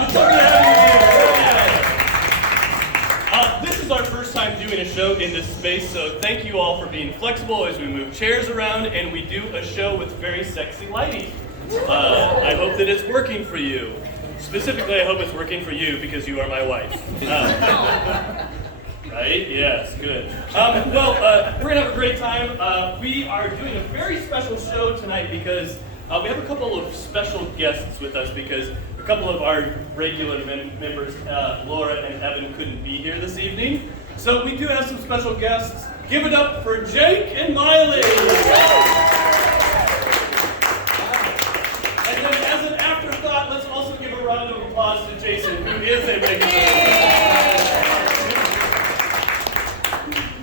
It's so good to have you here. This is our first time doing a show in this space, so thank you all for being flexible as we move chairs around and we do a show with very sexy lighting. I hope that it's working for you. Specifically, I hope it's working for you because you are my wife. Right? Yes, good. We're going to have a great time. We are doing a very special show tonight because we have a couple of special guests with us because a couple of our regular members, Laura and Evan, couldn't be here this evening. So we do have some special guests. Give it up for Jake and Miley. And then as an afterthought, let's also give a round of applause to Jason, who is a regular.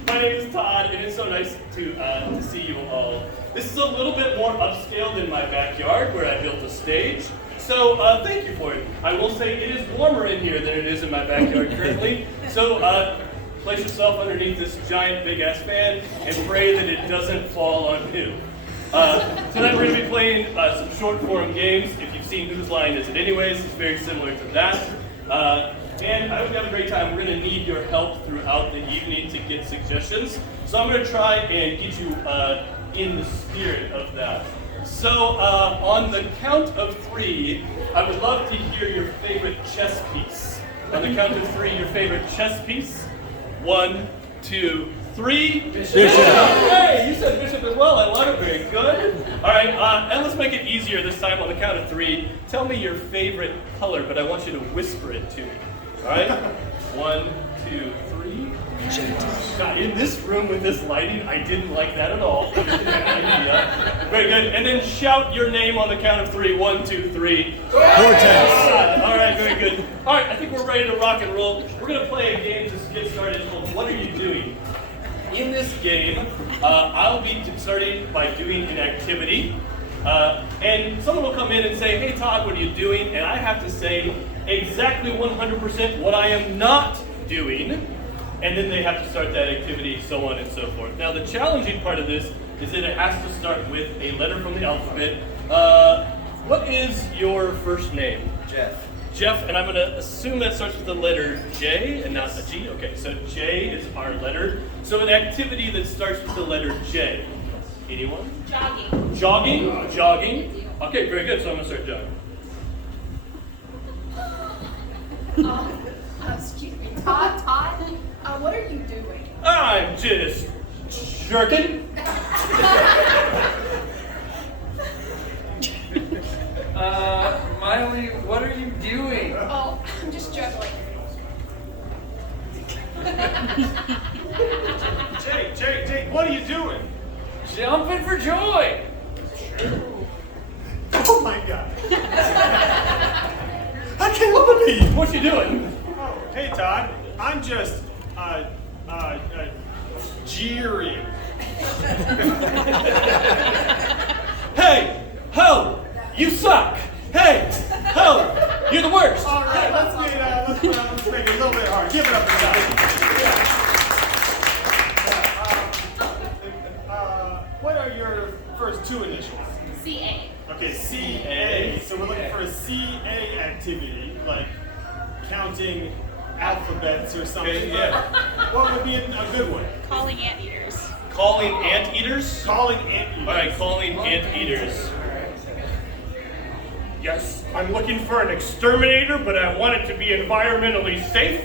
My name is Todd, and it's so nice to see you all. This is a little bit more upscale than my backyard, where I built a stage. So thank you for it. I will say it is warmer in here than it is in my backyard currently. So place yourself underneath this giant big-ass fan and pray that it doesn't fall on you. Tonight we're going to be playing some short-form games. If you've seen Whose Line Is It Anyways, it's very similar to that. And I hope you have a great time. We're going to need your help throughout the evening to get suggestions. So I'm going to try and get you in the spirit of that. So on the count of 3, I would love to hear your favorite chess piece. On the count of 3, your favorite chess piece. 1, 2, 3. Bishop. Hey, you said bishop as well. I love it. Very good. All right, and let's make it easier this time. On the count of 3, tell me your favorite color, but I want you to whisper it to me. All right? 1, 2, 3. God, in this room with this lighting, I didn't like that at all. Very good. And then shout your name on the count of 3. 1, 2, 3. Cortez. All right, very good. All right, I think we're ready to rock and roll. We're going to play a game to get started called What Are You Doing? In this game, I'll be starting by doing an activity. And someone will come in and say, hey, Todd, what are you doing? And I have to say exactly 100% what I am not doing. And then they have to start that activity, so on and so forth. Now, the challenging part of this is that it has to start with a letter from the alphabet. What is your first name? Jeff. Jeff, and I'm going to assume that starts with the letter J and not a G. Okay, so J is our letter. So an activity that starts with the letter J. Anyone? Jogging. Jogging? Jogging. Okay, very good. So I'm going to start jogging. Excuse me. Todd, what are you doing? I'm just jerking. Miley, what are you doing? Oh, I'm just juggling. Jake, what are you doing? Jumping for joy. Oh my God. I can't believe. What you doing? Oh, hey Todd, I'm just, jeering. Hey, ho, you suck. Hey, ho, you're the worst. All right, let's make it a little bit hard. Give it up for Todd. What are your first 2 initials? CA. Okay, CA. So we're looking for a CA activity, like counting alphabets or something. Okay, yeah. What would be a good one? Calling anteaters. Calling anteaters? Calling anteaters. All right, calling anteaters. Yes, I'm looking for an exterminator, but I want it to be environmentally safe.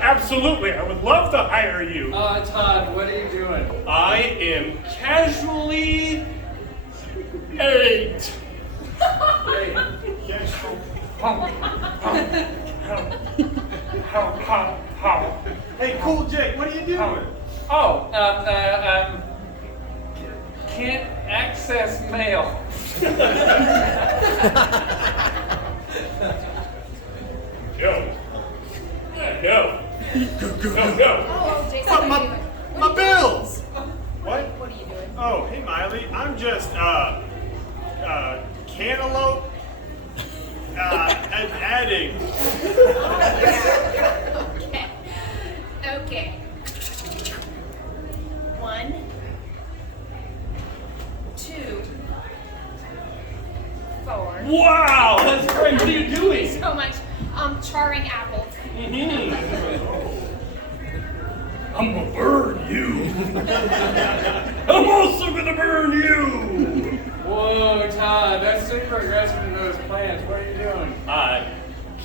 Absolutely, I would love to hire you. Todd, what are you doing? I am casually eight. Hey, cool Jake, what are you doing? Can't access mail. No. No. No. Oh, Jason, what are you doing? My bills! What? What are you doing? Oh, hey Miley, I'm just, cantaloupe, and adding. Okay. 1, 2, 4. Wow, that's pretty charring apples. I'm gonna burn you. I'm also gonna burn you. Whoa, Todd, that's super aggressive in those plants. What are you doing?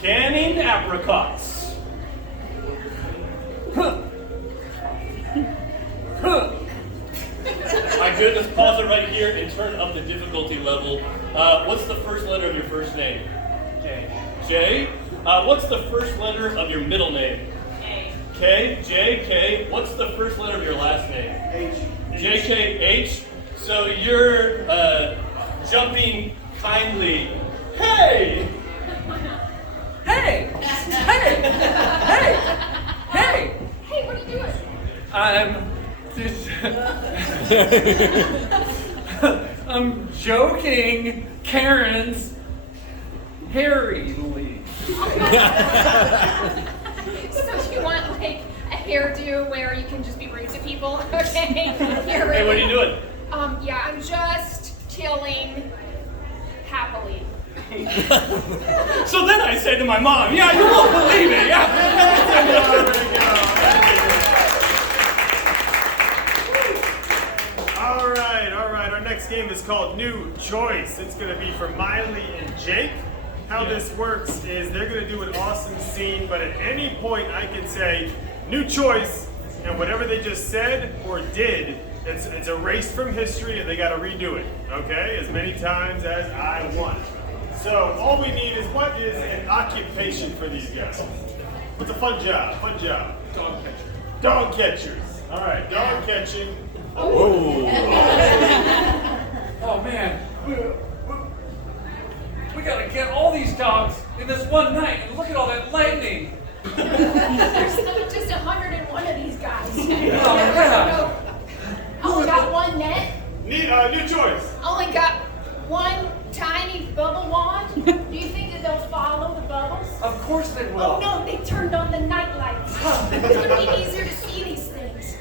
Canning apricots. My goodness, pause it right here and turn up the difficulty level. What's the first letter of your first name? J. J. What's the first letter of your middle name? A. K. J. K. What's the first letter of your last name? H. J. K. H. So you're jumping kindly. Hey! Hey! Hey! Hey! Hey! Hey, what are you doing? I'm just. I'm joking. Karen's Harry Lee. So you want like a hairdo where you can just be rude to people? Okay. Here Hey, what are you doing? Yeah, I'm just chilling happily. So then I say to my mom, yeah, you won't believe it, All right. Our next game is called New Choice. It's going to be for Miley and Jake. How this works is they're going to do an awesome scene, but at any point I can say new choice, and whatever they just said or did, it's erased from history, and they got to redo it. Okay, as many times as I want. So all we need is what is an occupation for these guys? What's a fun job? Fun job. Dog catcher. Dog catchers. All right, dog catching. Oh man, we gotta get all these dogs in this one night, and look at all that lightning. There's just 101 of these guys. yeah. Only got one net. New choice. Only got one tiny bubble wand. Do you think that they'll follow the bubbles? Of course they will. Oh no, they turned on the night lights. It's gonna be easier to see these things.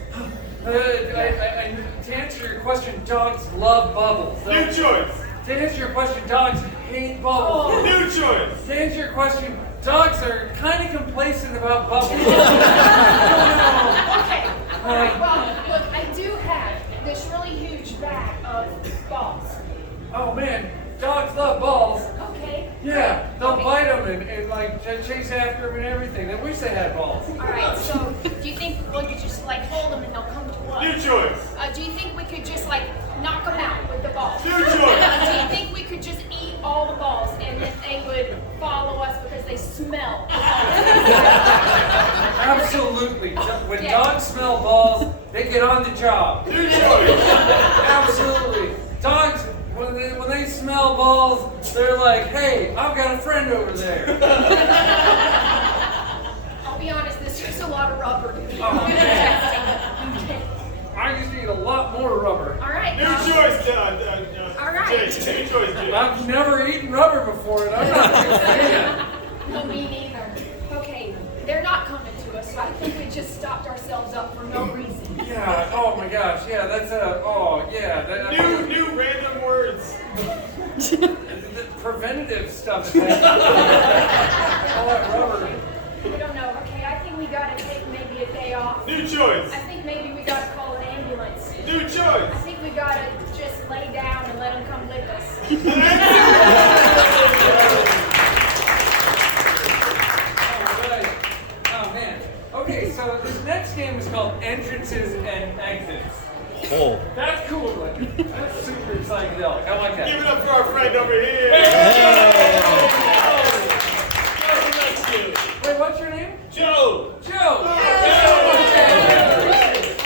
To answer your question, dogs love bubbles. New choice. To answer your question, dogs hate bubbles. Oh. New choice. To answer your question, dogs are kind of complacent about bubbles. Okay. All right. Well, look, I do have this really huge bag of balls. Oh man, dogs love balls. Okay. Yeah, they'll Okay. bite them and like chase after them and everything. They wish they had balls. All right. So, do you think we could just like hold them and they'll come to New us? choice. Do you think we could just like knock them out with the balls? New choice. Do you think we could just eat all the balls and then they would follow us because they smell? Absolutely. When Yeah. dogs smell balls, they get on the job. New choice. Absolutely. Dogs, when they smell balls, they're like, hey, I've got a friend over there. I'll be honest, this is a lot of rubber. Oh, Okay. I just need a lot more rubber. All right. New choice. All right. Jake. New choice. Jake. I've never eaten rubber before, and I'm not a big fan. No, me neither. Okay, they're not coming to us, so I think we just stopped ourselves up for no reason. Yeah, oh my gosh, yeah, that's New random words. the preventative stuff is happening. All that rubber. I don't know. Okay, I think we gotta take maybe a day off. New choice. I think maybe we gotta call an ambulance. New I choice. think we gotta just lay down and let them come lick us. Alright. Oh man. Okay, so this next game is called Entrances and Exits. Oh. That's cool looking. That's super psychedelic. I like that. Give it up for our friend over here. Wait, what's your name? Joe! Joe!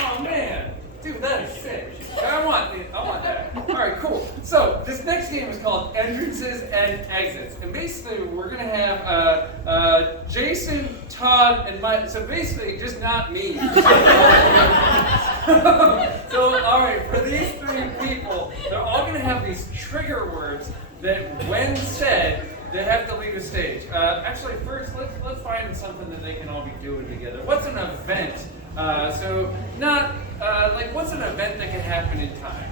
Oh man, dude, that is sick. I want that. All right, cool. So this next game is called Entrances and Exits, and basically we're gonna have Jason, Todd, and Mike. So basically, just not me. So all right, for these three people, they're all gonna have these trigger words that, when said, they have to leave the stage. Actually, first, let's find something that they can all be doing together. What's an event? So not like what's an event that can happen in time?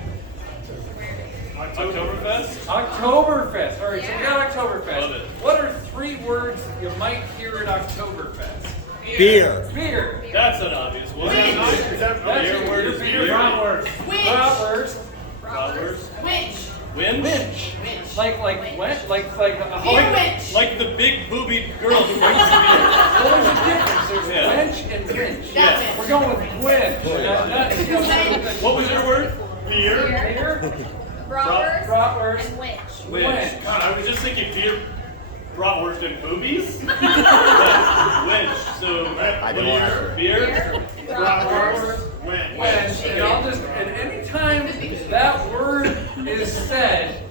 Oktoberfest? Oktoberfest. All right, so we got Oktoberfest. Love it. What are three words you might hear at Oktoberfest. Beer. Beer. That's an obvious one. Is that That's beer it. word is Beer. beer? Bratwurst. Bratwurst. Winch. Winch. Winch. Like what? Like a Beer winch. Like the big boobied girl who winks beer. Well, there's a difference. There's Yeah. wench and winch. That's We're going with winch. What was your word? Beer. Beer. Bratwurst. Bratwurst. And winch. Winch. God, I was just thinking beer, bratwurst, and boobies. Winch. So I don't know. beer. Bratwurst. Winch. Winch. And I'll just, and anytime that word is said,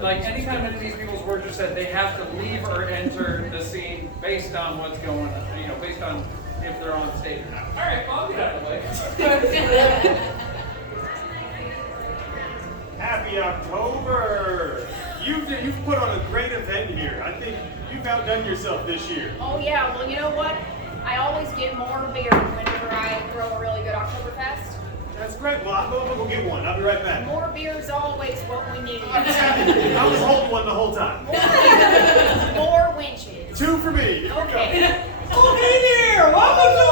like anytime any of these people's words are said, they have to leave or enter the scene based on what's going on, based on if they're on stage or not. All right, well, I'll be out of the way. Happy October! You've put on a great event here. I think you've outdone yourself this year. Oh yeah, well you know what? I always get more beer whenever I throw a really good Oktoberfest. That's great. Well, I'm gonna go get one. I'll be right back. More beer is always what we need. I was holding one the whole time. More winches. 2 for me. Here we go. Okay. Oh, hey there! Welcome to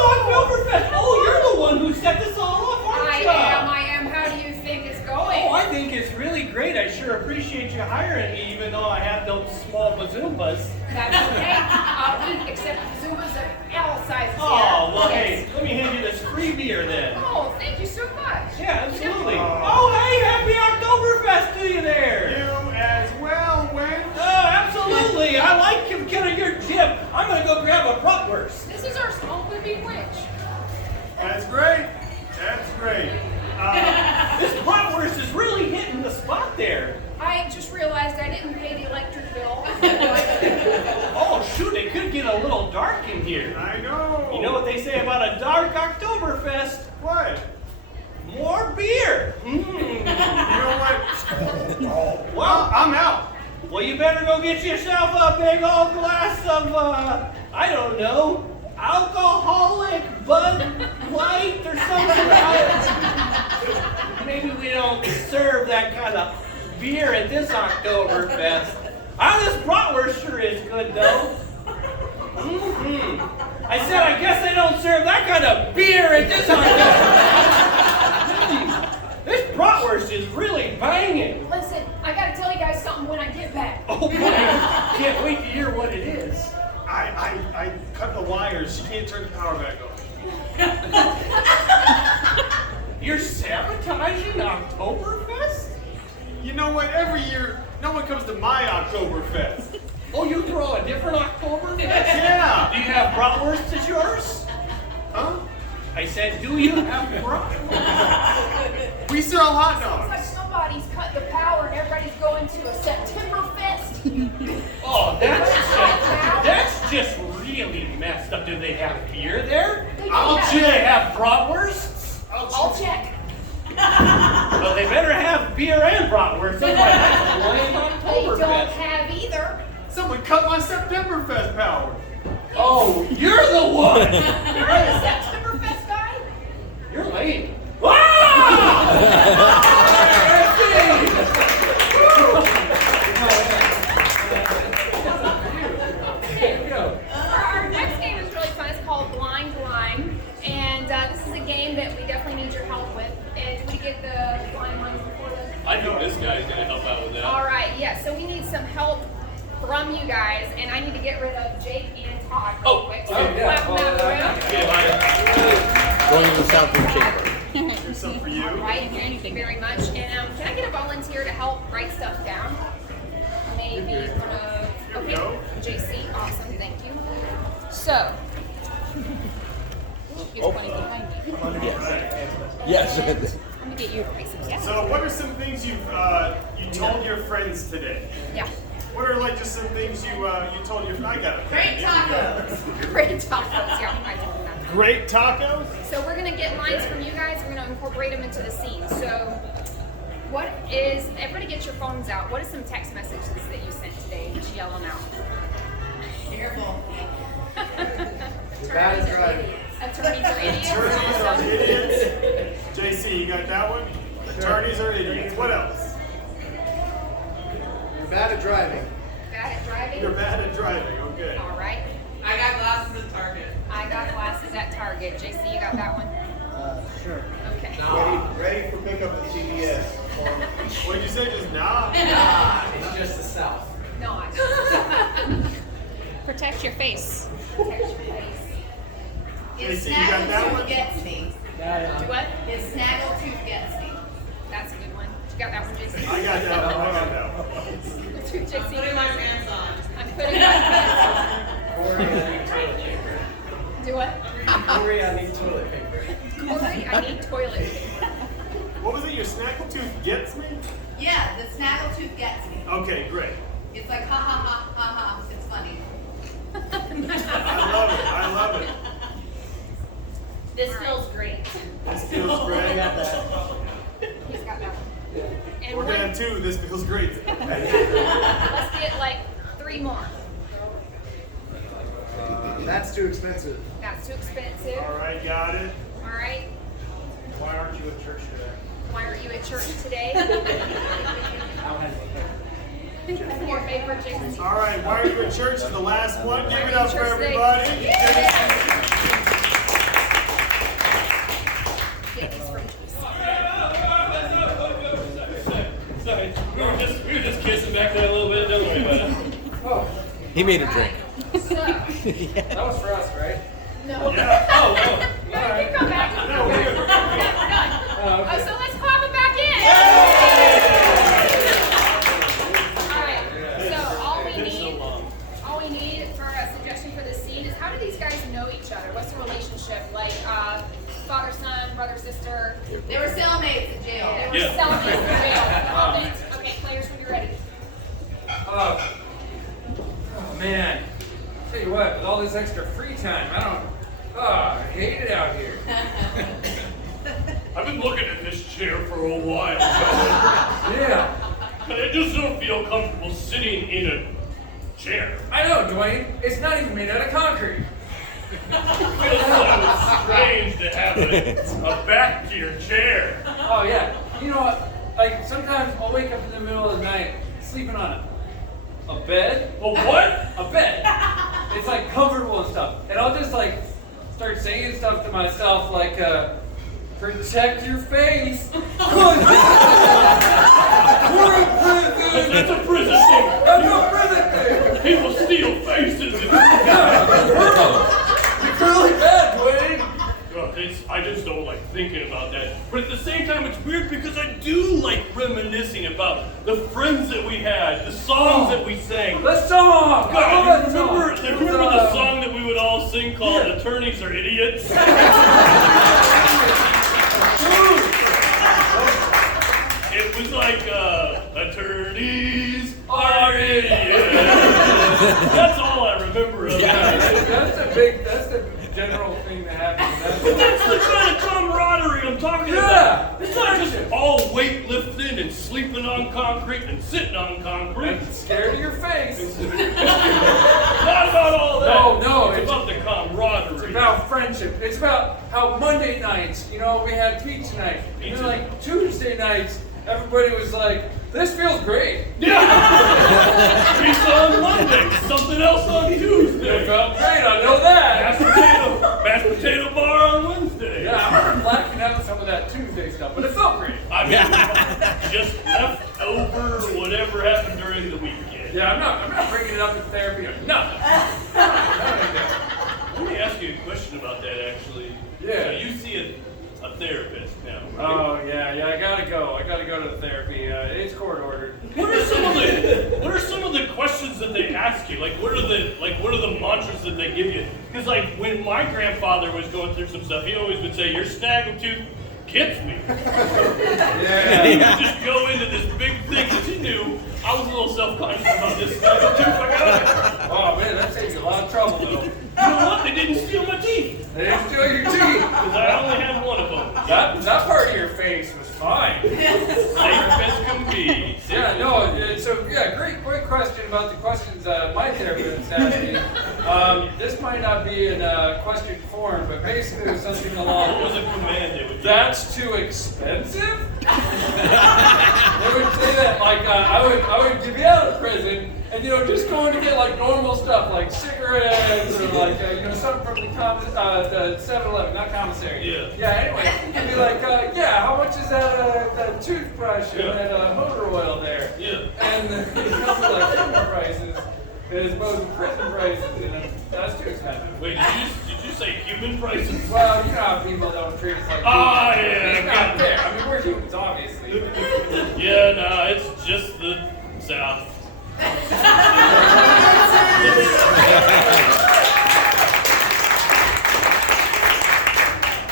Oktoberfest! Oh, you're the one who set this all up, aren't you? I am. How do you think it's going? Oh, I think it's really great. I sure appreciate you hiring me, even though I have those small bazoombas. That's okay. We accept Zumas of L sizes here. Oh, well, Yes. hey, let me hand you this free beer then. Oh, thank you so much. Yeah, absolutely. Oh. Oh, hey, happy Oktoberfest to you there. You as well, Wayne. Oh, absolutely. I like you getting your jib. I'm going to go grab a bratwurst. This is our small movie winch. That's great. That's great. This bratwurst is really hitting the spot there. I just realized I didn't pay the electric bill. Oh, shoot, it could get a little dark in here. I know. You know what they say about a dark Oktoberfest? What? More beer. You know what? Well, I'm out. well, you better go get yourself a big old glass of, I don't know, alcoholic Bud Light or something. Maybe we don't serve that kind of beer at this Oktoberfest. This bratwurst sure is good, though. I said, I guess they don't serve that kind of beer at this Oktoberfest. This bratwurst is really banging. Listen, I gotta tell you guys something when I get back. Oh, boy. Can't wait to hear what it is. I cut the wires. She can't turn the power back on. You're sabotaging Oktoberfest? You know what? Every year, no one comes to my Oktoberfest. Oh, you throw a different Oktoberfest? Yeah. Do you have bratwurst at yours? Huh? I said, do you have bratwurst? We sell hot It's like dogs. somebody's cut the power and everybody's going to a September fest. Oh, that's just really messed up. Do they have beer there? I'll Do they have bratwursts? I'll check. Well, they better have beer and bratwurst. Otherwise, that's a lame They don't Oktoberfest. have either. Someone cut my Septemberfest power. Oh, you're the one. You're the September fest guy? You're late. Ah! Our next game is really fun. It's called Blind Line. And this is a game that we definitely need your help with. And did we get the blind lines before this? I think this guy's gonna help out with that. All right, yeah, so we need some help from you guys, and I need to get rid of Jake and Todd real Oh, quick. So okay, yeah, clap them out of the room. Yeah, Going to the soundproof chamber. Here's some for you. All right, thank you very much. And can I get a volunteer to help write stuff down? Maybe one of, Here we okay, go. JC, awesome, thank you. So, you're funny behind me. Yes. Let me get you to write some down. So, what are some things you told your friends today? Yeah. What are like just some things you told your? I got it. Great tacos. Great tacos, yeah, I do that. Great tacos. So we're gonna get lines from you guys. We're gonna incorporate them into the scene. So, what is? Everybody, get your phones out. What are some text messages that you sent today? Just yell them out. Careful. Bad at driving. Attorneys are idiots. Attorneys are Awesome. idiots. JC, you got that one? Attorneys are idiots. What else? You're bad at driving. Bad at driving. You're bad at driving. Okay. All right. good. JC, you got that one? Sure. Okay. Ready for pickup at CVS. What did you say? Just nah? It's just the South. Not. Protect your face. Protect your face. JC, you got that one? Gets me. Do what? His snaggletooth gets me. That's a good one. You got that one, JC? I got that one. I got that one. JC. Putting my pants on. I'm putting my pants Corey, I need toilet paper. on. Do what? Corey, I need toilet paper. Corey, I need toilet paper. What was it? Your snaggletooth gets me? Yeah, the snaggletooth gets me. Okay, great. It's like ha ha ha ha ha. It's funny. I love it. I love it. This feels great. This feels great. I got that. He's got that one. And We're one, gonna have two. This feels great. let's get like 3 more. That's too expensive. That's too expensive. All right, got it. All right. Why aren't you at church today? Why aren't you at church today? I don't have any paper. More paper, JC. All right, why are you in church? Is the last one. Give Why are it you up in for church today? everybody. Get these from Sorry, we were just kissing back there a little bit, don't we? Oh, He made a drink. So, that was for us, right? no. Yeah. Oh, No, you come back. No, we're good. We're done. Oh, okay. So let's clap it back in. All right. So all we need for a suggestion for this scene is how do these guys know each other? What's the relationship like? Father, son, brother, sister. They were cellmates in jail. They were cellmates in jail. Love it. Okay, players, when you're ready. Oh man, tell you what, with all this extra free time, I hate it out here. I've been looking at this chair for a while, Yeah, but I just don't feel comfortable sitting in a chair. I know, Dwayne. It's not even made out of concrete. It feels so strange to have a back to your chair. Oh yeah, you know what? Like sometimes I'll wake up in the middle of the night sleeping on a bed. A what? A bed. It's like comfortable and stuff, and I'll just like start saying stuff to myself like, "Protect your face." That's a prison thing. That's no prison thing. People steal faces. It's really bad, Dwayne. I just don't like thinking about that. But at the same time, it's weird because I do like reminiscing about the friends that we had, the songs that we sang. The song. God, you remember the song that we would all sing called "Attorneys Are Idiots"? It was like, attorneys are idiots. That's all I remember of that. That's the general thing that happens. But that's the kind of camaraderie I'm talking about. It's not just all weightlifting and sleeping on concrete and sitting on concrete. I'm scared of your face. Not about all that. No, it's about the camaraderie. It's about friendship. It's about how Monday nights, we had pizza night. And then like Tuesday nights, everybody was like, "This feels great." Yeah. Pizza on Monday, something else on Tuesday. It felt great, I know that. Mashed potato bar on Wednesday. Yeah, I remember blacking out some of that Tuesday stuff, but it felt great. I mean, just left over whatever happened during the weekend. Yeah, I'm not bringing it up in therapy or nothing. Let me ask you a question about that, actually. Yeah. So you see a therapist now, right? Oh yeah, I gotta go. I gotta go to the therapy. It's court ordered. What are some of the questions that they ask you? Like what are the mantras that they give you? Because like when my grandfather was going through some stuff, he always would say, "Your snaggletooth gets me." Yeah. He would just go into this big thing that he knew. I was a little self-conscious about this snaggletooth I got. Oh man, that saves you a lot of trouble though. You know what? They didn't steal my teeth. They didn't steal your teeth. Because I only had one of them. That part of your face was fine. Safe as can be. Yeah, no, great question about the questions my therapist asked me. This might not be in question form, but basically it was something What along, was a command it would "That's too expensive?" They would say that like I would be out of prison and just going to get like normal stuff like cigarettes or like something from the 7-Eleven, not commissary. Yeah. Anyway, I'd be like, how much is that toothbrush and that motor oil there? Yeah. And he tells me like human prices as opposed to prison prices. That's too expensive. Wait, did you say human prices? Well, you know how people don't treat us like Oh, humans. yeah. It's not fair. I mean, we're humans, obviously. Yeah, no, it's just the South.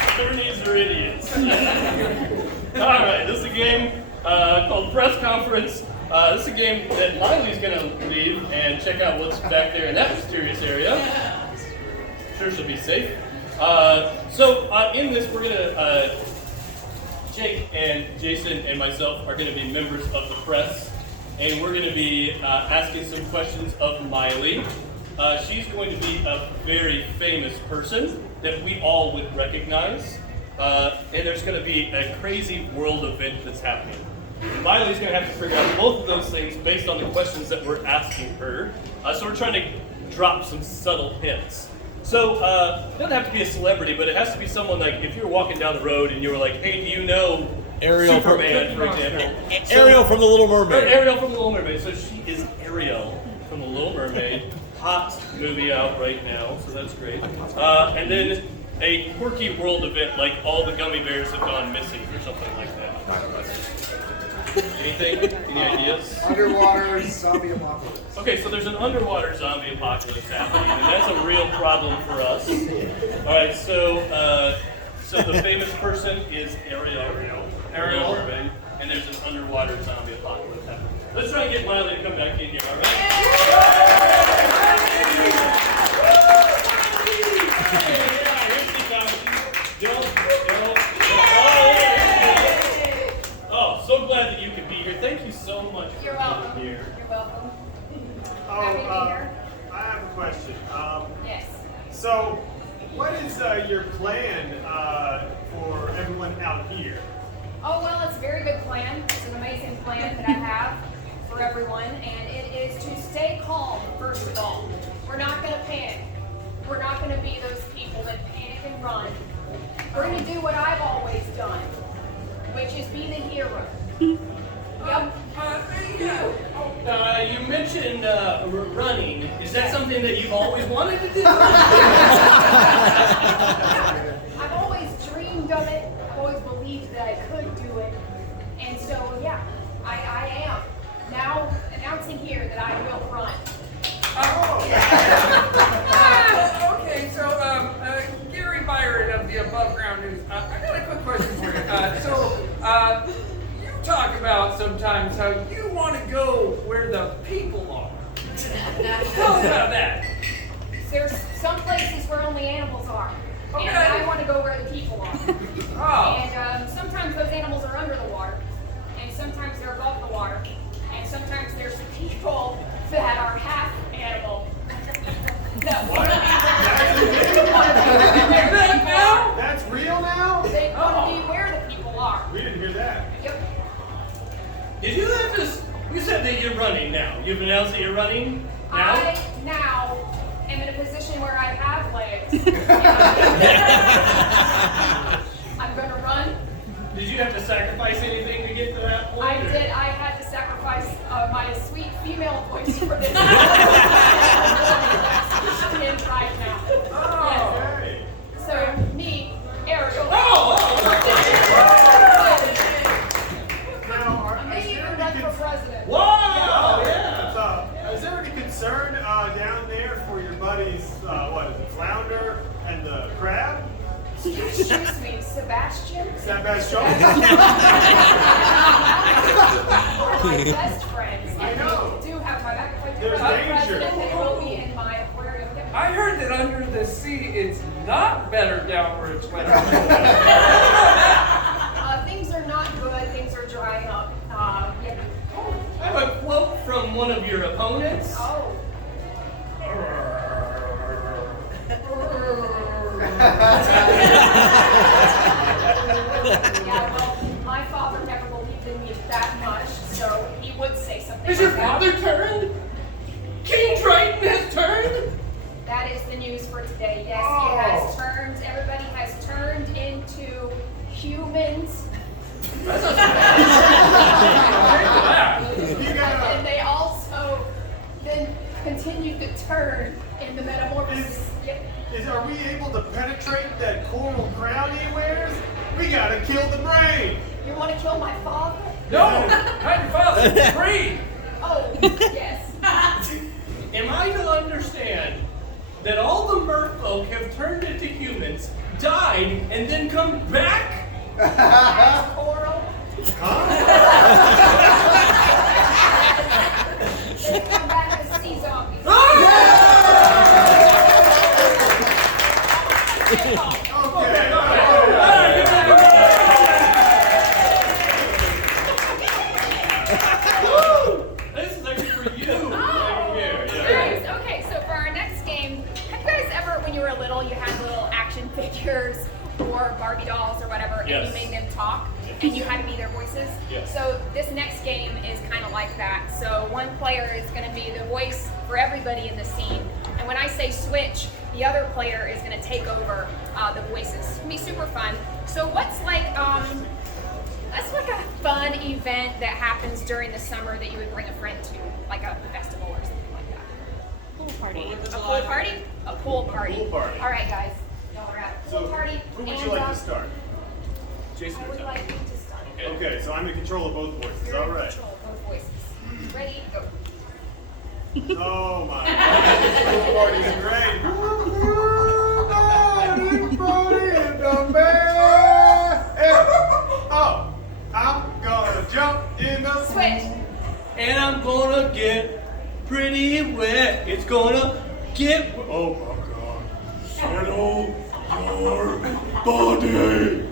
Attorneys are idiots. All right, this is a game called Press Conference. This is a game that Miley's going to leave and check out what's back there in that mysterious area. Sure she'll be safe. In this, we're going to, Jake and Jason and myself are going to be members of the press, and we're going to be asking some questions of Miley. She's going to be a very famous person that we all would recognize, and there's going to be a crazy world event that's happening. Miley's going to have to figure out both of those things based on the questions that we're asking her. So we're trying to drop some subtle hints. So it doesn't have to be a celebrity, but it has to be someone like if you were walking down the road and you were like, "Hey, do you know Ariel Superman, for example?" Ariel from The Little Mermaid. Ariel from The Little Mermaid. So she is Ariel from The Little Mermaid. Hot movie out right now, so that's great. And then a quirky world event like all the gummy bears have gone missing or something like that. Anything? Any ideas? Underwater zombie apocalypse. Okay, so there's an underwater zombie apocalypse happening, and that's a real problem for us. All right, so the famous person is Ariel. Ariel, and there's an underwater zombie apocalypse happening. Let's try and get Miley to come back in here, all right? Oh, so glad that you could be here. Thank you so much for You're being welcome. here. You're welcome. Oh, Happy to be here. I have a question. Yes. So, what is your plan for everyone out here? Oh, well, it's a very good plan. It's an amazing plan that I have for everyone, and it is to stay calm, first of all. We're not going to panic. We're not going to be those people that panic and run. We're going to do what I've always done, which is be the hero. Yep. You mentioned running. Is that something that you've always wanted to do? I've always dreamed of it. I've always believed that I could do it. And so, yeah, I am. Now announcing here that I will run. Okay, so Gary Byron of the Above Ground News. I got a quick question for you. You talk about sometimes how you want to go where the people are. Tell us about that. There's some places where only animals are. Okay. And I want to go where the people are. Oh. And sometimes those animals are under the water. And sometimes they're above the water. And sometimes there's people that are half animal. That want to be Now? That's real now? They want to be where the people are. We didn't hear that. Yep. Did you have this? You said that you're running now. You've announced that you're running now? I now am in a position where I have legs. I'm going to run. Did you have to sacrifice anything to get to that point? I or- did. I had to sacrifice my sweet female voice for this. In right now. Okay. Yes. So me, Ariel. Now, I may even run for president. Wow! Yeah. is there any concern down there for your buddies, what is it, flounder and the crab? Excuse me, Sebastian. Sebastian? One of my best friends. I know. They do have my back. If I do There's run for danger. president, they will be in my aquarium. Yep. I heard that under the sea it's not better down where it's wetter. Things are not good. Things are drying up. Yeah. I have a quote from one of your opponents. Oh. Yeah, well, my father never for today. Yes, he has turned, everybody has turned into humans. And they also then continue to turn in the metamorphosis. Are we able to penetrate that coral crown he wears? We gotta kill the brain. You want to kill my father? No, not your father. Free. Oh, yes. Am I to understand that all the merfolk have turned into humans, died, and then come back? As coral. They come back as sea zombies. This is actually for you. Right here. Yeah. Nice. Okay, so for our next game, have you guys ever, when you were little, you had little action figures or Barbie dolls or whatever, Yes. and you made them talk, and you had to be their voices? Yes. So this next game is kind of like that. So one player is going to be the voice for everybody in the scene, and when I say switch, the other player is going to take over the voices. It's going to be super fun. So what's like a fun event that happens during the summer that you would bring a friend to, like a festival or something like that? Pool party. A pool party? A pool party. Pool party. All right, guys. Y'all are at a pool party. Who would and, you like to start? Jason I or would Todd? like you to start. Okay, so I'm in control of both voices. You're All in right. control of both voices. Ready? Go. Oh my God, this party's great. Everybody in the bed. Oh, I'm gonna jump in the Switch. And I'm gonna get pretty wet. It's gonna get. Oh my God. Settle your body.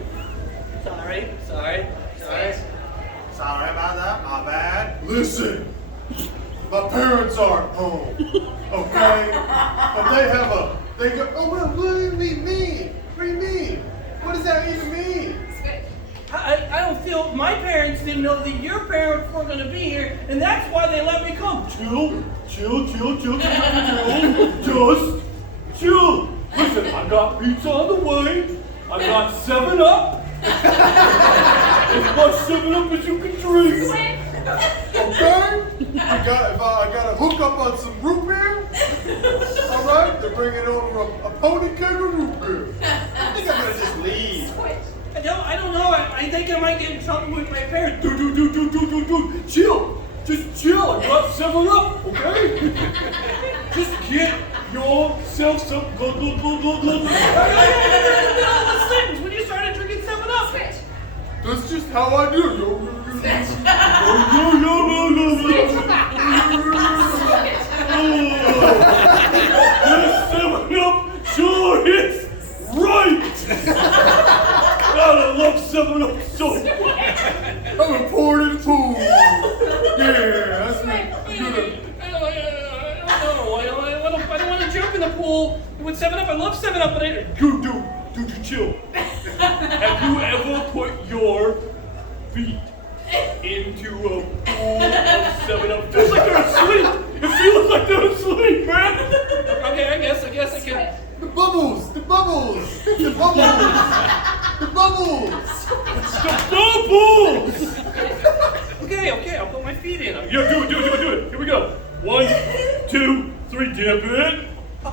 Sorry. Sorry about that, my bad. Listen, my parents aren't home, okay? But they go, oh, well, what do you mean? What do you mean? What does that even mean? Switch. I don't feel my parents didn't know that your parents were gonna be here, and that's why they let me come. Chill. Just chill. Listen, I got pizza on the way. I got 7-Up. As much 7-Up as you can drink. Switch. Okay? I gotta hook up on some root beer. All right? They're bringing over a pony keg of root beer. I think I'm gonna just leave. Switch. I don't know. I think I might get in trouble with my parents. Dude. Chill. Just chill. I got 7-Up, okay? Just get yourself some When you started drinking 7-Up. Switch. That's just how I do. This 7-Up sure hits right. God, I love 7-Up so much. I'm a poured in the pool. Yeah, that's me. I don't want to jump in the pool with 7-Up. I love 7-Up, but dude, chill. Have you ever put your feet into a pool of 7-Up? It feels like they're asleep. It feels like they're asleep, man. Okay, I guess I can. The bubbles. The bubbles! Okay, I'll put my feet in. Yeah, do it. Here we go. 1, 2, 3, dip it. I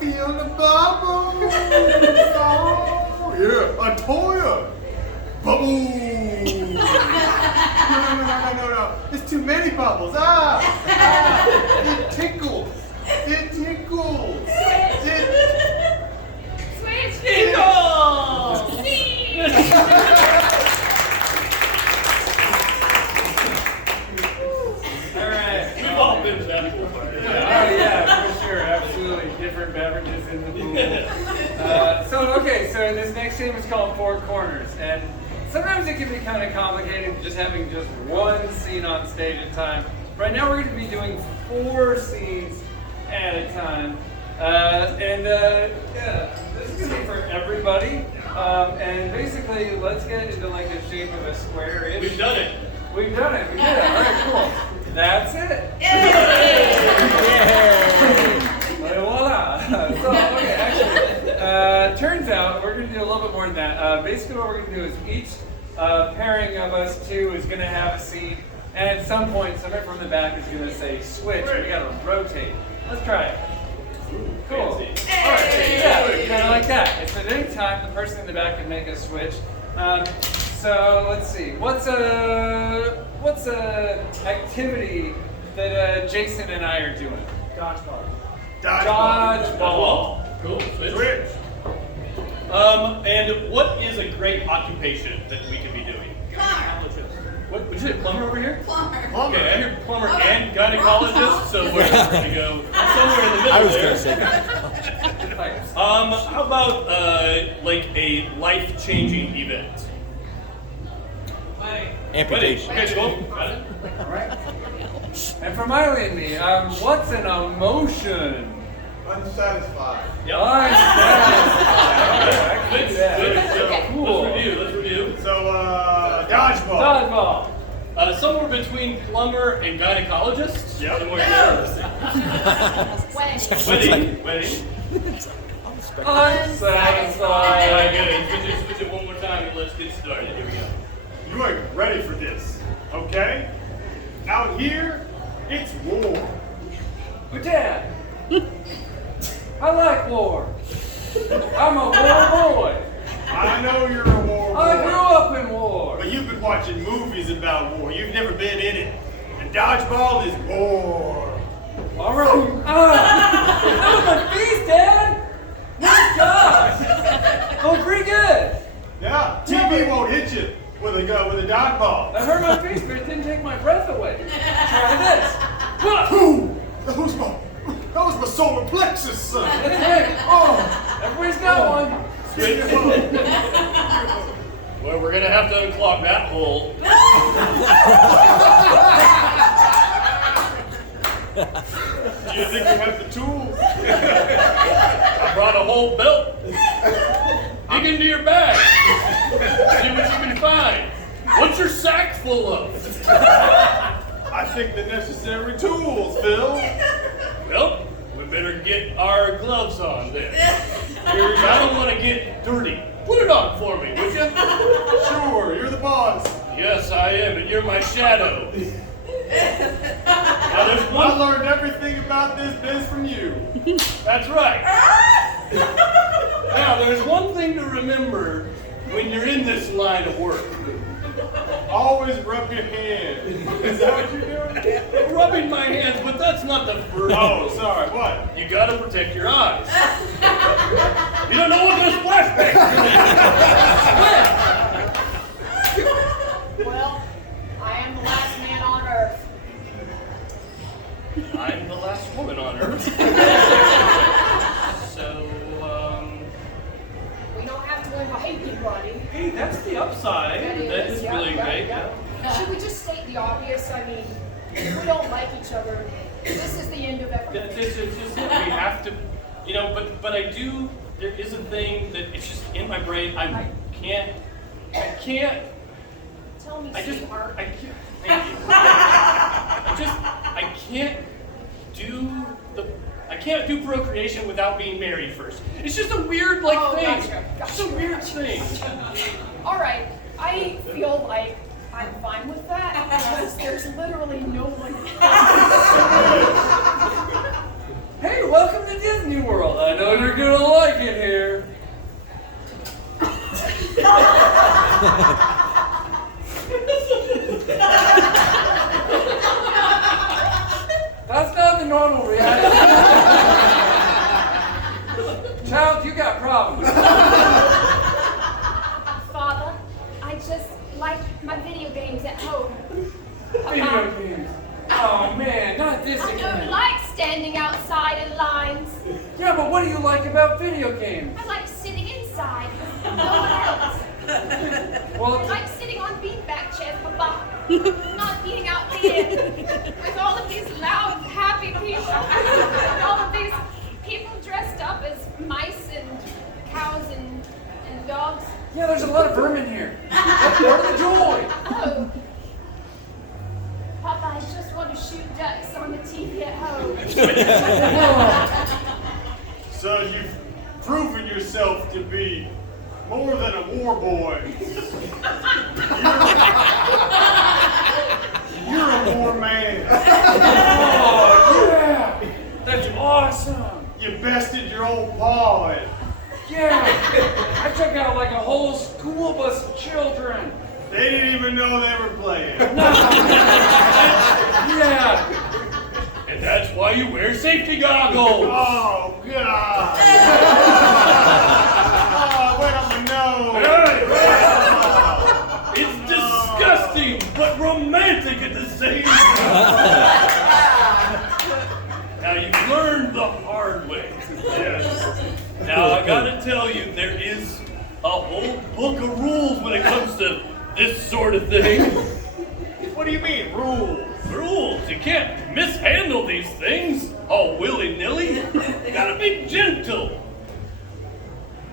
feel the bubbles. Oh, yeah, a Toya. Bubbles. No. There's too many bubbles. It tickles. Switch. Tickles! Alright. We've all been to that pool party. Oh yeah, for sure, absolutely. Different beverages in the pool. So this next game is called Four Corners, and sometimes it can be kind of complicated just having just one scene on stage at a time. Right now we're going to be doing 4 scenes at a time, this is going to be for everybody. And basically, let's get into like the shape of a square-ish. We've done it. We did it. All right, cool. That's it. Yay! Yeah. little bit more than that. Basically, what we're going to do is each pairing of us two is going to have a seat, and at some point, somebody from the back is going to say switch. We got to rotate. Let's try it. Cool. All right. Yeah, kind of like that. If at any time the person in the back can make a switch. So let's see. What's a activity that Jason and I are doing? Dodgeball. Dodgeball. Cool. Switch. And what is a great occupation that we could be doing? Plumber. What? Would you say plumber over here? Plumber. Okay, I hear plumber and gynecologist, so we're going to go somewhere in the middle I was there. going to say that. How about like a life-changing event? Amputation. Okay, cool. Got it. All right. And for Miley and me, what's an emotion? Unsatisfied. Yep. I can do that. Good. So, Cool. Let's review. So, dodgeball. Dodgeball. Somewhere between plumber and gynecologist. Yep. Somewhere there. Wedding. Unsatisfied. Alright, good. Switch it one more time and let's get started. Here we go. You are ready for this, okay? Out here, it's war. But Dad, I like war. I'm a war boy. I know you're a war boy. I grew up in war. But you've been watching movies about war. You've never been in it. And dodgeball is war. All right. That was my face, Dad. Nice job. Oh, pretty good. Yeah, TV won't hit you with a dodgeball. That hurt my face, but it didn't take my breath away. Try this. Ooh, that was my solar plexus, son. That's right. Oh, everybody's got one. Well, we're gonna have to unclog that hole. Do you think you have the tools? I brought a whole belt. Dig into your bag. See what you can find. What's your sack full of? I think the necessary tools, Phil. Well, we better get our gloves on then. I don't want to get dirty. Put it on for me, would you? Sure, you're the boss. Yes, I am, and you're my shadow. Now, there's I one. learned everything about this biz from you. That's right. Now, there's one thing to remember when you're in this line of work. Always rub your hand. Is that what you're doing? Rubbing my hands, but that's not the first. Oh, sorry, what? You gotta protect your eyes. You don't know what those flashbacks Well, I am the last man on earth. I'm the last woman on earth. So, We don't have to invite anybody. hey, that's the upside. That That is, is yeah, really yeah, great. yeah. Should we just state the obvious? I mean, if we don't like each other, this is the end of everything. It's just that we have to, but I do, there is a thing that it's just in my brain. I can't, Tell me, I just, sweetheart. I can't, thank you. I can't do procreation without being married first. It's just a weird, thing. Gotcha. It's just a weird thing. All right, I feel like I'm fine with that because there's literally no one else. Hey, welcome to Disney World. I know you're gonna like it here. That's not the normal reaction. Child, you got problems. Father, I just like my video games at home. Video games. Oh man, not this I don't again. like standing outside in lines. Yeah, but what do you like about video games? I like sitting inside with no one else. Well, I like sitting on beanbag chairs, Papa. Not being out there with all of these loud, happy people. All of these people dressed up as mice and cows and dogs. yeah, there's a lot of vermin here. That's part of the joy. Oh. Papa, I just want to shoot ducks on the TV at home. So you've proven yourself to be More than a war boy. You're a war man. Oh, yeah! That's awesome! You bested your old paw. Yeah! I took out like a whole school bus of children. They didn't even know they were playing. Yeah! And that's why you wear safety goggles. Oh, God. Oh, went on my nose. It's disgusting, but romantic at the same time. Now you've learned the hard way. Yes. Now I gotta tell you, there is a whole book of rules when it comes to this sort of thing. What do you mean, rules? Rules. You can't mishandle these things all willy-nilly. You gotta be gentle.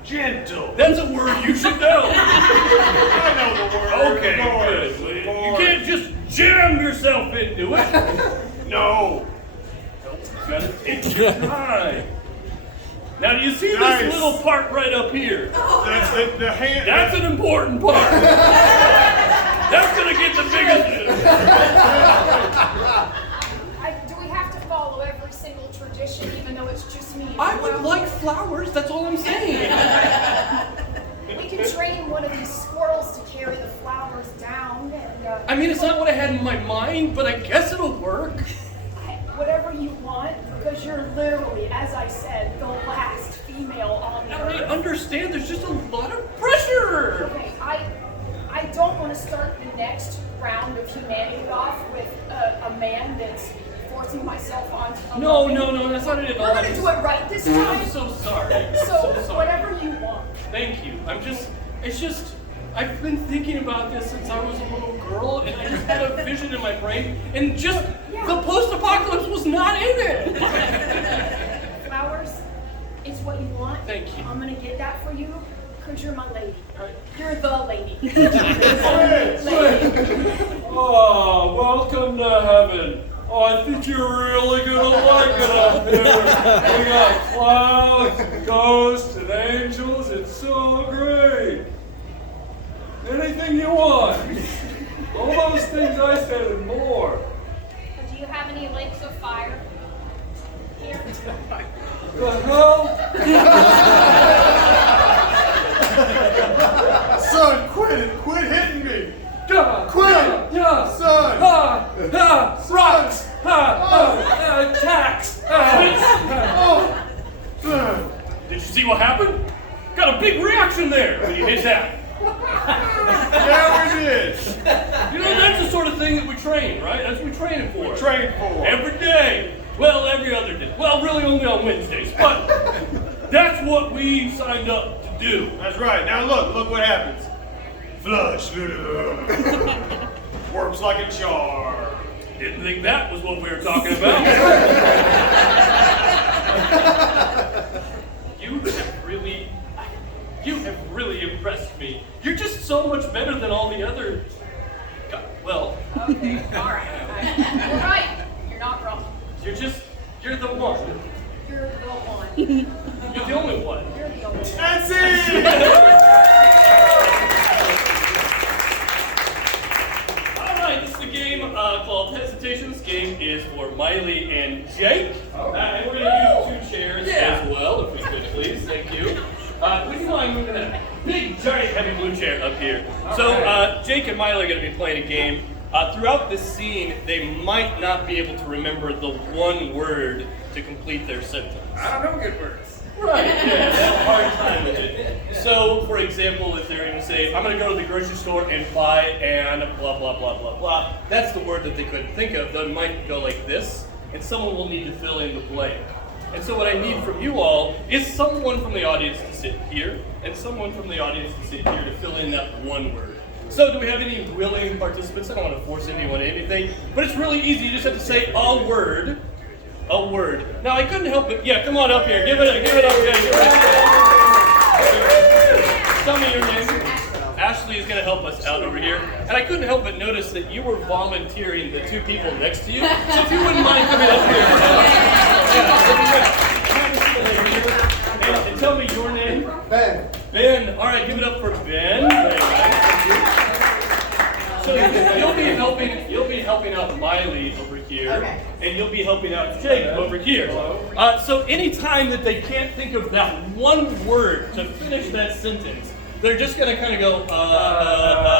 Gentle. That's a word you should know. I know the word. Okay, good. You can't just jam yourself into it. No. You gotta take your time. Now, do you see Nice. this little part right up here? That's the hand. That's an important part. That's gonna get the biggest. Do we have to follow every single tradition, even though it's just me? I would like flowers, that's all I'm saying. We can train one of these squirrels to carry the flowers down, and I mean, it's not what I had in my mind, but I guess it'll work. whatever you want, because you're literally, as I said, the last female on the I earth. understand, there's just a lot of pressure. Okay, I don't want to start the next round of humanity off with a man that's forcing myself onto a No, woman. that's not it at all. We're gonna do it right this time. I'm so sorry. So sorry. whatever you want. Thank you. I've been thinking about this since I was a little girl, and I just had a vision in my brain, and just the post-apocalypse was not in it. Flowers is what you want. Thank you. I'm gonna get that for you, because you're my lady. Right. You're the lady. Oh, welcome to heaven. Oh, I think you're really gonna like it up here. We got clouds, and ghosts, and angels. It's so great. Anything you want. All those things I said and more. Do you have any lakes of fire here? The hell? Son, quit it. Quit hitting me. God, Quit! yeah, Son! rocks, attacks. Oh! Son. Did you see what happened? Got a big reaction there when you hit that. Yeah, we did. You know, that's the sort of thing that we train, right? That's what we train it for. Trained for. Every day. Well, every other day. Well, really only on Wednesdays. But that's what we signed up to do. That's right. Now look what happens. Flush. Works like a charm. Didn't think that was what we were talking about. You have really impressed me. You're just so much better than all the other. Well, Okay, all right. You're right. You're not wrong. you're the one. You're the one. You're the only one. You're the only one. That's it. All right, this is a game called Hesitation. This game is for Miley and Jake. And we're going to use 2 chairs as well, if we could, please. Thank you. Would you mind moving that big, giant, heavy blue chair up here? So Jake and Miley are going to be playing a game. Throughout this scene, they might not be able to remember the one word to complete their sentence. I don't know good words. Right, yeah, they have a hard time with it. So, for example, if they're going to say, I'm going to go to the grocery store and buy and blah, blah, blah, blah, blah, that's the word that they couldn't think of. They might go like this, and someone will need to fill in the blank. And so what I need from you all is someone from the audience to sit here, and someone from the audience to sit here to fill in that one word. So do we have any willing participants? I don't want to force anyone to anything, but it's really easy. You just have to say a word. A word. Now I couldn't help it. Yeah, come on up here. Give it up. Yeah, give it up. Tell me your name. Ashley is going to help us out over here. And I couldn't help but notice that you were volunteering the 2 people next to you. So if you wouldn't mind coming up here. And tell me your name. Ben. Ben, good. All right, give it up for Ben. Very nice. Thank you. So you'll be helping out Miley over here, Okay. and you'll be helping out Jake over here. So anytime that they can't think of that one word to finish that sentence, they're just gonna kind of go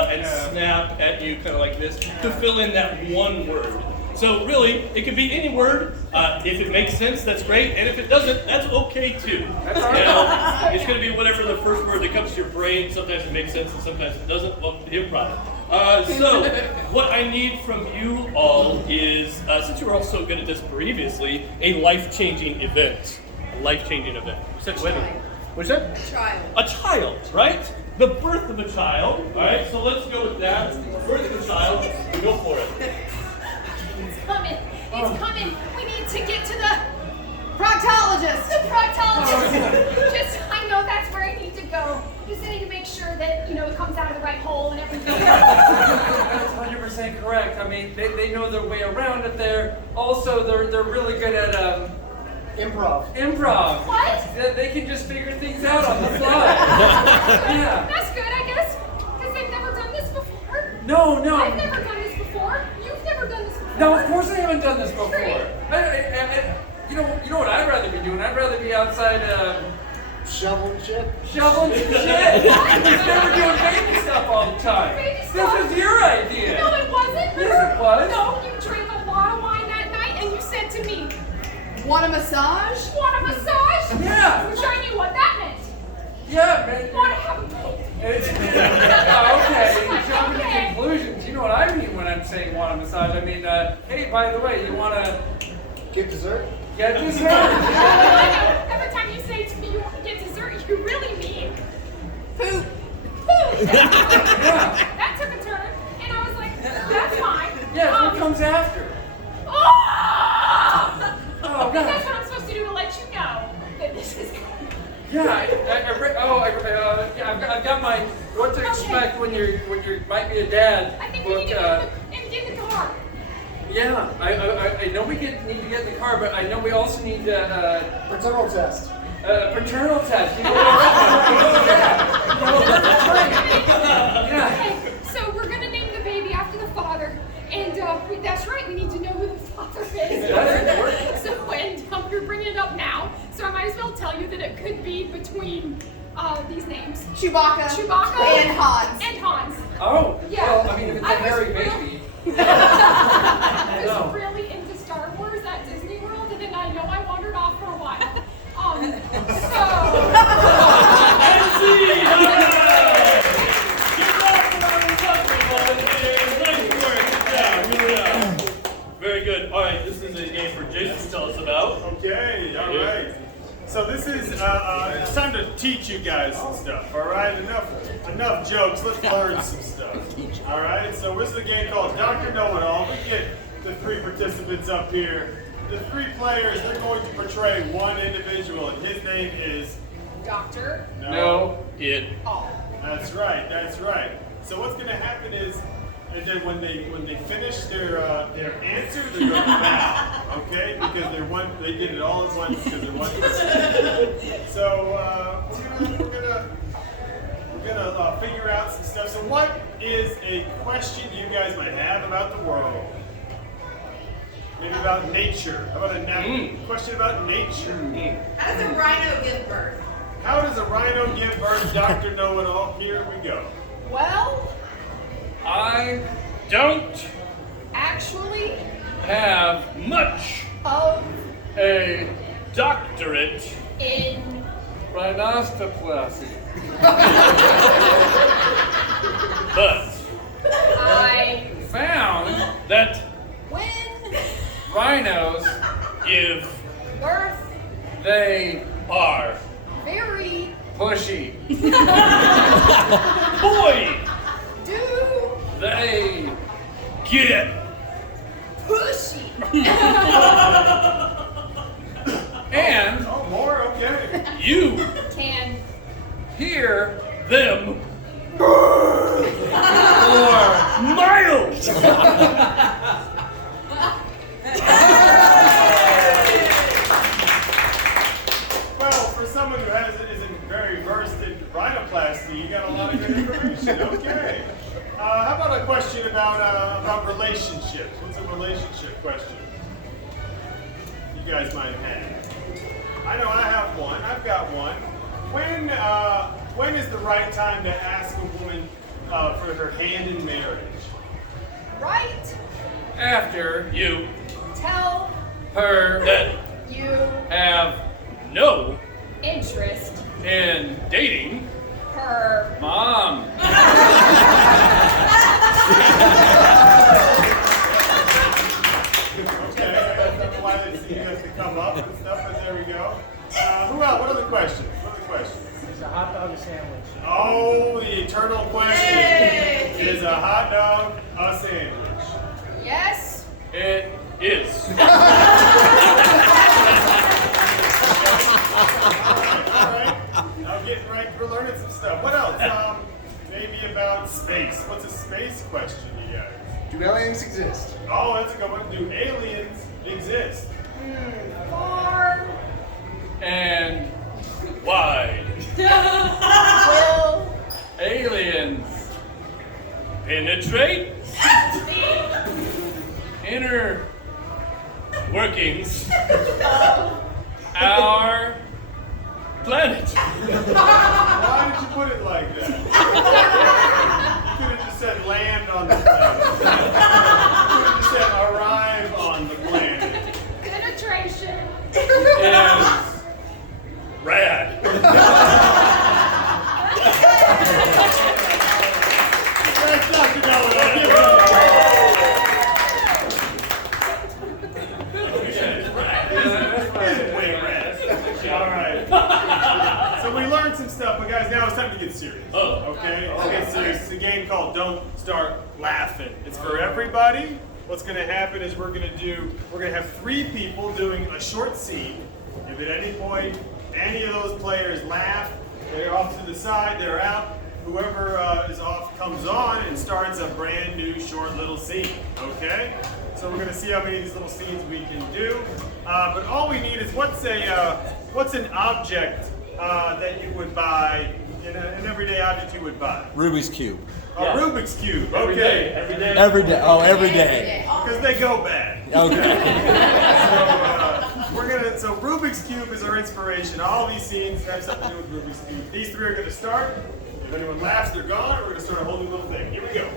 and snap at you kind of like this to fill in that one word. So really, it could be any word. If it makes sense, that's great, and if it doesn't, that's okay too. That's all right. You know, it's going to be whatever the first word that comes to your brain. Sometimes it makes sense, and sometimes it doesn't. Well, improv. So what I need from you all is, since you were all so good at this previously, a life-changing event. A life-changing event. You said wedding. What's that? Child. A child, right? The birth of a child. All right. So let's go with that. Birth of a child. We go for it. It's coming. It's coming. We need to get to the Proctologist. proctologist. Just, I know that's where I need to go. Just need to make sure that, it comes out of the right hole and everything. That's 100% correct. I mean, they know their way around it there. Also, they're really good at Improv. improv. What? They can just figure things out on the fly. Yeah. That's good, I guess. Because they've never done this before. No. I've never done this before. You've never done this before. No, of course I haven't done this before. Great. You know what I'd rather be doing? I'd rather be outside Shoveling shit. shoveling some shit. Instead of doing baby stuff all the time. Baby This stuff? was your idea. No, it wasn't. Yes, it was. No, you drank a lot of wine that night and you said to me, Want a massage? want a massage? Yeah. Which I knew what that meant. Yeah, man. Want to have a baby. Okay, jumping to Okay. conclusions. You know what I mean when I'm saying want a massage. I mean, hey, by the way, you want to Get dessert. get dessert? I know. Every time you say to me you want to get dessert, you really mean Poop. food. Yeah. That took a turn, and I was like, that's fine. Yeah, what comes after? Oh! Oh, And that's God. what I'm supposed to do to let you know that this is coming. Yeah, I've got my what to expect when you might be a dad I think we book. need to get in the car. Yeah, I know we need to get in the car, but I know we also need Paternal test. paternal test. You know what? Yeah. Okay, so we're gonna name the baby after the father, and that's right. We need to know who the father is. That's important. So, and you're bringing it up now, so I might as well tell you that it could be between these names: Chewbacca. Chewbacca And Hans. And Hans. Oh, Yeah. well, I mean, if it's a I was hairy real- baby. I was No. really into Star Wars at Disney World, and then I know I wandered off for a while. Very good. All right, this is a game for Jason to tell us about. Okay, all right. So this is it's time to teach you guys some stuff. All right, enough jokes. Let's learn some stuff. All right. So this is a game called Dr. Know-It-All. We get the three participants up here. The three players, they're going to portray one individual, and his name is Doctor. No. It. Oh. That's right. That's right. So what's going to happen is, and then when they finish their answer, they're going to bow, okay? Because they did it all at once because they're one person. So we're gonna figure out some stuff. So what is a question you guys might have about the world? Maybe about nature. How about a question about nature? How does a rhino give birth? How does a rhino give birth? Dr. Know-It-All. Here we go. Well, I Don't actually, have much of a doctorate in rhinostoplasty. but I Found that when rhinos, give birth they are very pushy. boy do They get pushy. and Oh, more? Okay. you Can hear them for miles. Well, for someone who isn't very versed in rhinoplasty, relationships. What's a relationship question you guys might have had? I know I have one. I've got one. When is the right time to ask a woman for her hand in marriage? Right? After You Tell her that you have no interest in dating her. mom. Okay, I don't know why they see you have to come up and stuff, but there we go. Who else? What other questions? Is a hot dog a sandwich? Oh, the eternal question. Is a hot dog a sandwich? Yes. It is. All right. I'm getting right. We're learning some stuff. What else? Maybe about space. What's a space question, you guys? Do aliens exist? Oh, that's a good one. Do aliens exist? Far. and Wide. Will. aliens Penetrate. inner Workings. our Planet. Why did you put it like that? You could have just said land on the planet. You could have just said arrive on the planet. Penetration. is Rad. That's Dr. Delano. Give it up. Way rad. All right. So we learned some stuff, but guys, now it's time to get serious. Okay? Let's get serious. It's a game called Don't Start Laughing. It's for everybody. What's going to happen is we're going to have 3 people doing a short scene. If at any point any of those players laugh, they're off to the side, they're out. Whoever is off comes on and starts a brand new short little scene. Okay? So we're going to see how many of these little scenes we can do. But all we need is what's an object that you would buy, an everyday object you would buy? Rubik's Cube. A Rubik's Cube. Okay. Every day. Every day. Every day. Oh, every day. Because they go bad. Okay. So Rubik's Cube is our inspiration. All these scenes have something to do with Rubik's Cube. These 3 are going to start. If anyone laughs, they're gone. We're going to start a whole new little thing. Here we go.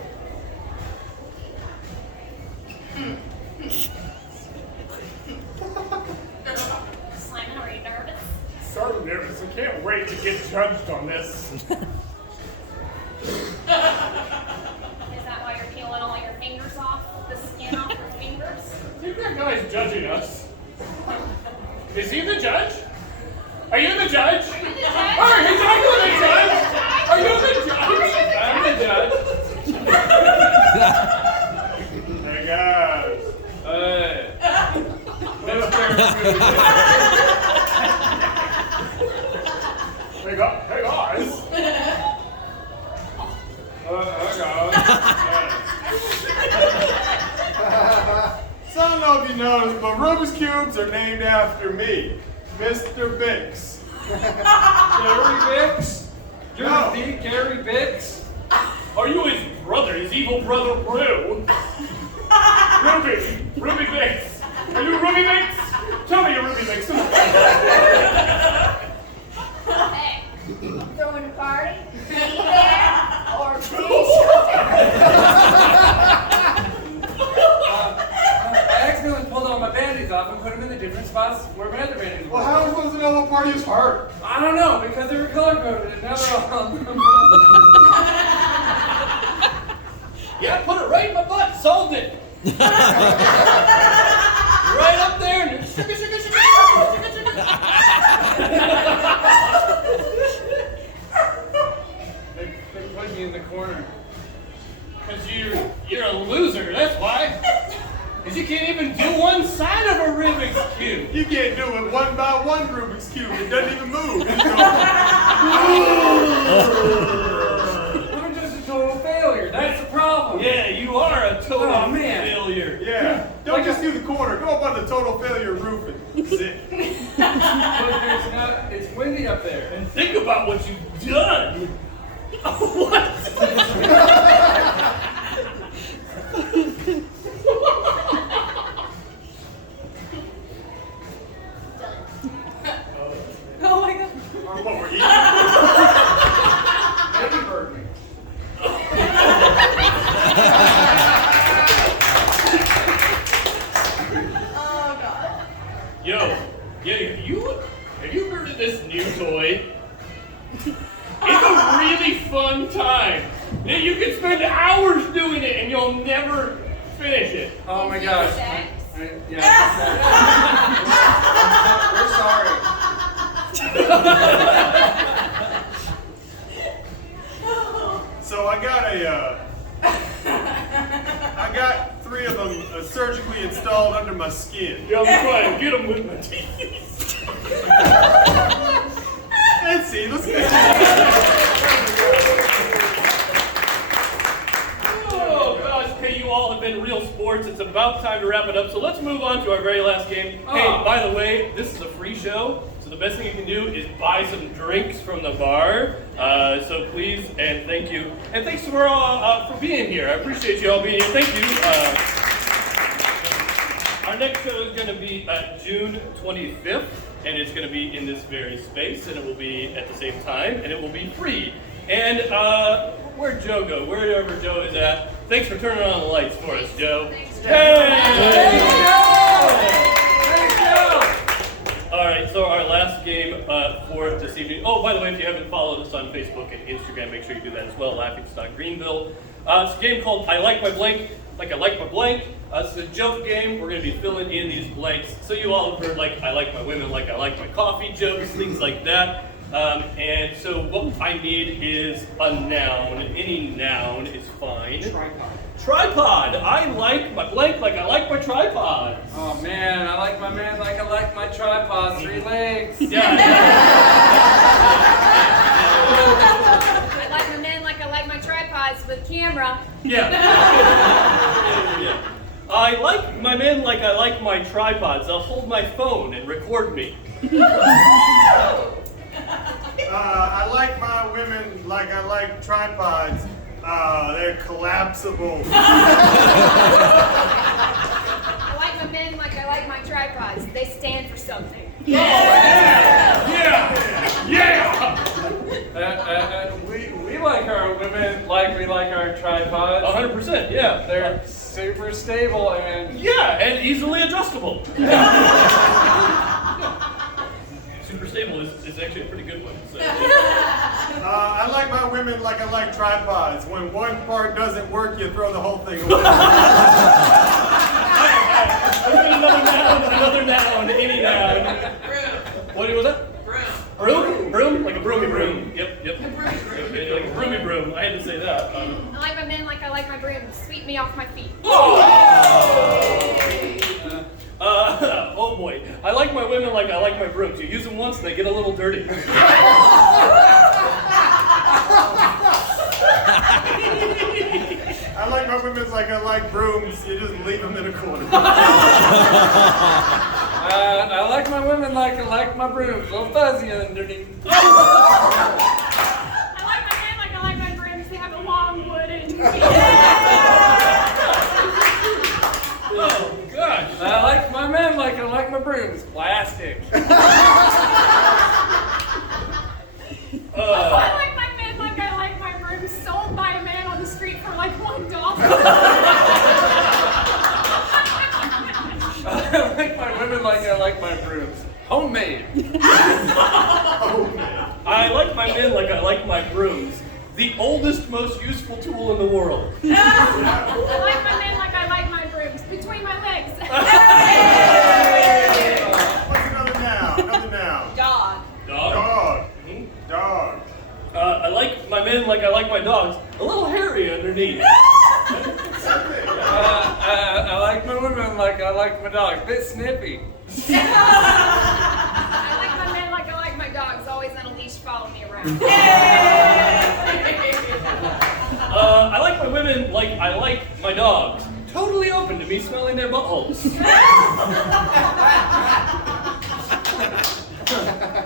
Simon, are you nervous? So nervous. I can't wait to get judged on this. Is that why you're peeling all your fingers off? The skin off your fingers? I think that guy's judging us. Is he the judge? Are you the judge? Are you the judge? Are you the judge? Are you the judge? I'm the judge. Hey guys. Hey guys. So I don't know if you noticed, but Rubik's Cubes are named after me, Mr. Bix. Gary Bix? You're No. the Gary Bix? Are you his brother, his evil brother Rue? Ruby Bix. Are you Ruby Bix? Tell me you're Ruby Bix. Hey, Throwing a party. Be there or be I accidentally pulled all my band-aids off and put them in the different spots where my other band-aids were. Well, how am I supposed to know what part is hurt? I don't know, because they were color-coded and now they're all... Yeah, put it right in my butt. Solved it. Right up there. And sugar, sugar, sugar, sugar, sugar, sugar. They put me in the corner. Because you're a loser, that's why. Because you can't even do one side of a Rubik's Cube. You can't do it one by one Rubik's Cube. It doesn't even move. It's I'm just a total failure. That's the problem. Yeah, you are a total Oh, man. failure. yeah. Don't just do the corner. Go up on the total failure roof and sit. It's windy up there. And think about what you've done. What? On what we're eating? Baby bird me. Oh God. Yo, have you heard of this new toy? It's a really fun time. You can spend hours doing it and you'll never finish it. Oh my gosh. Yeah. We're sorry. So I got 3 of them surgically installed under my skin. Yeah, I'm trying to get them with my teeth. Let's see, let's get Oh gosh, hey, you all have been real sports. It's about time to wrap it up. So let's move on to our very last game. Hey, by the way, this is a free show. So the best thing you can do is buy some drinks from the bar. So please and thank you. And thanks for being here. I appreciate you all being here. Thank you. Our next show is going to be June 25th. And it's going to be in this very space. And it will be at the same time. And it will be free. And where'd Joe go? Wherever Joe is at. Thanks for turning on the lights for us, Joe. Thanks, Joe. Hey! Thanks, Joe. All right, so our last game for this evening. Oh, by the way, if you haven't followed us on Facebook and Instagram, make sure you do that as well. Laughingstock Greenville. It's a game called I Like My Blank, Like I Like My Blank. It's a joke game. We're going to be filling in these blanks. So you all have heard like I like my women, like I like my coffee jokes, things like that. And so what I need is a noun. Any noun is fine. Tripod. Tripod. I like my blank like I like my tripod. Oh man, I like my man like I like my tripod. 3 legs. Yeah. I like my men like I like my tripods with camera. Yeah. Yeah. I like my men like I like my tripods. They'll hold my phone and record me. I like my women like I like tripods. They're collapsible. I like my men like I like my tripods. They stand for something. Yeah! We like our women like we like our tripods. 100%, yeah. They're super stable and Yeah, and easily adjustable. Super stable is actually a pretty good one. So. I like my women like I like tripods. When one part doesn't work, you throw the whole thing away. Another noun, any noun. What was that? Broom? Broom? Like a broomy broom. Yep. Okay, like a broomy broom. I had to say that. I like my men like I like my brooms. Sweep me off my feet. Oh boy. I like my women like I like my brooms. You use them once, they get a little dirty. I like my women like I like brooms. You just leave them in a corner. I like my women like I like my brooms. Little fuzzy underneath. I like my men like I like my brooms. They have a long wooden. Oh gosh. I like my men like I like my brooms. Plastic. I like my men like I like my brooms. Sold by a man on the street for like $1. I like my women like I like my brooms. Homemade. I like my men like I like my brooms. The oldest, most useful tool in the world. I like my men like I like my brooms. Between my legs. What's another noun? Another noun. Dog. Dog. Dog. Mhm. Dog. I like my men like I like my dogs. A little hairy underneath. I like my women like I like my dog. Bit snippy. I like my men like I like my dogs. Always on a leash, follow me around. I like my women like I like my dogs. Totally open to me smelling their buttholes.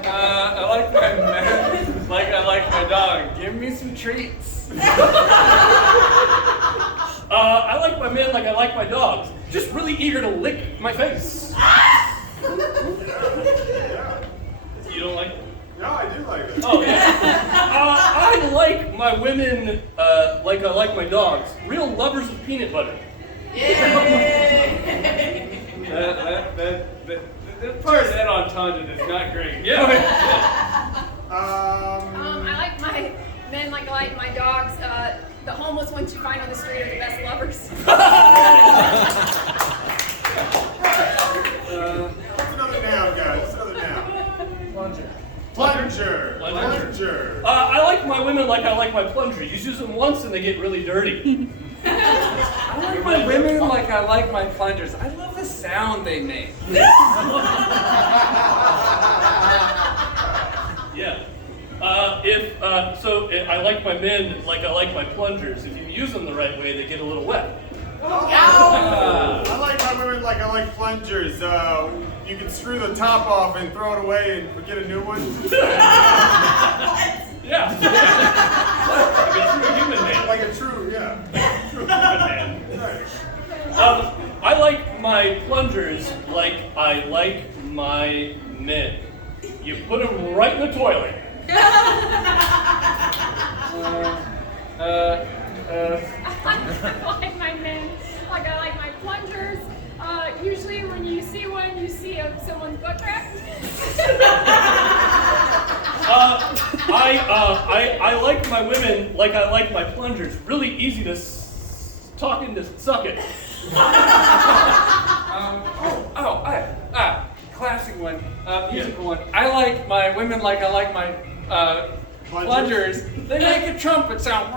I like my men like I like my dog. Give me some treats. I like my men like I like my dogs. Just really eager to lick my face. You don't like them? No, I do like my women like I like my dogs. Real lovers of peanut butter. That part of that entendre is not great. Yeah. I like my men like I like my dogs. The homeless ones you find on the street are the best lovers. What's another noun, guys? What's another noun? Plunger. I like my women like I like my plungers. You use them once and they get really dirty. I like my women like I like my plungers. I love the sound they make. Yeah. I like my men like I like my plungers. If you use them the right way, they get a little wet. I like my women like I like plungers. You can screw the top off and throw it away and get a new one. Yeah. Like a true human man. Like a true, yeah. True human man. Nice. I like my plungers like I like my men. You put them right in the toilet. I like my men like I like my plungers. Usually when you see one, you see someone's butt crack. I like my women like I like my plungers. Really easy to talk into suck it. Classic one, musical one. I like my women like I like my plungers. They make a trumpet sound.